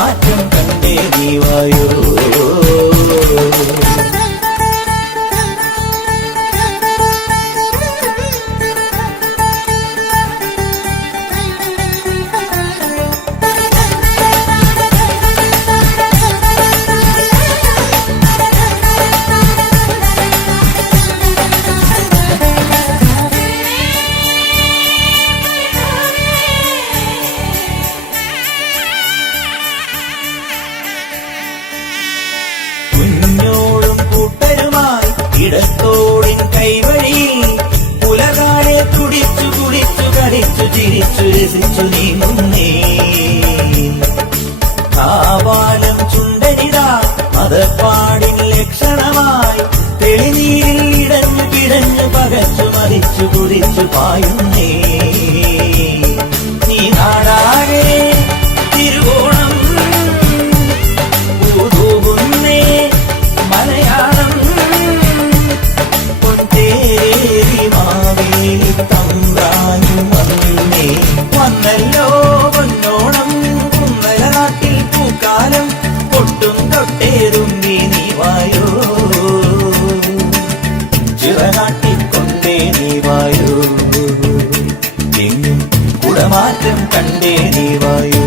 കുടമാറ്റം കണ്ടേ നീ വായോ. കുഞ്ഞോളും കൂട്ടരുമായി ഇടത്തോടിൻ കൈവഴി പുലകാലെ തുടിച്ചു കുടിച്ചു കളിച്ചു ചിരിച്ചു രസിച്ചു നീങ്ങുന്നേ. കാവാലം ചുണ്ടനിതാ മതപ്പാടിൻ ലക്ഷണമായി തെളിനീരിൽ ഇടഞ്ഞു കിടഞ്ഞു പകച്ചു മതിച്ചു കുതിച്ചു പായുന്നേ. നീ നാടാകെ തിരുവോണം പൂതൂകുന്നേ മലയാളം പൊൻതേരി മാവേലി തമ്പ്രാനും വന്നേ. വന്നല്ലോ പൊന്നോണം കുന്നല നാട്ടിൽ പൂക്കാലം പൊട്ടും തൊട്ടേറുമ്പി നീ വായോ. ചിറകാട്ടിക്കൊണ്ടേ നീ വായോ. എങ്ങും കുടമാറ്റം കണ്ടേ നീ വായോ.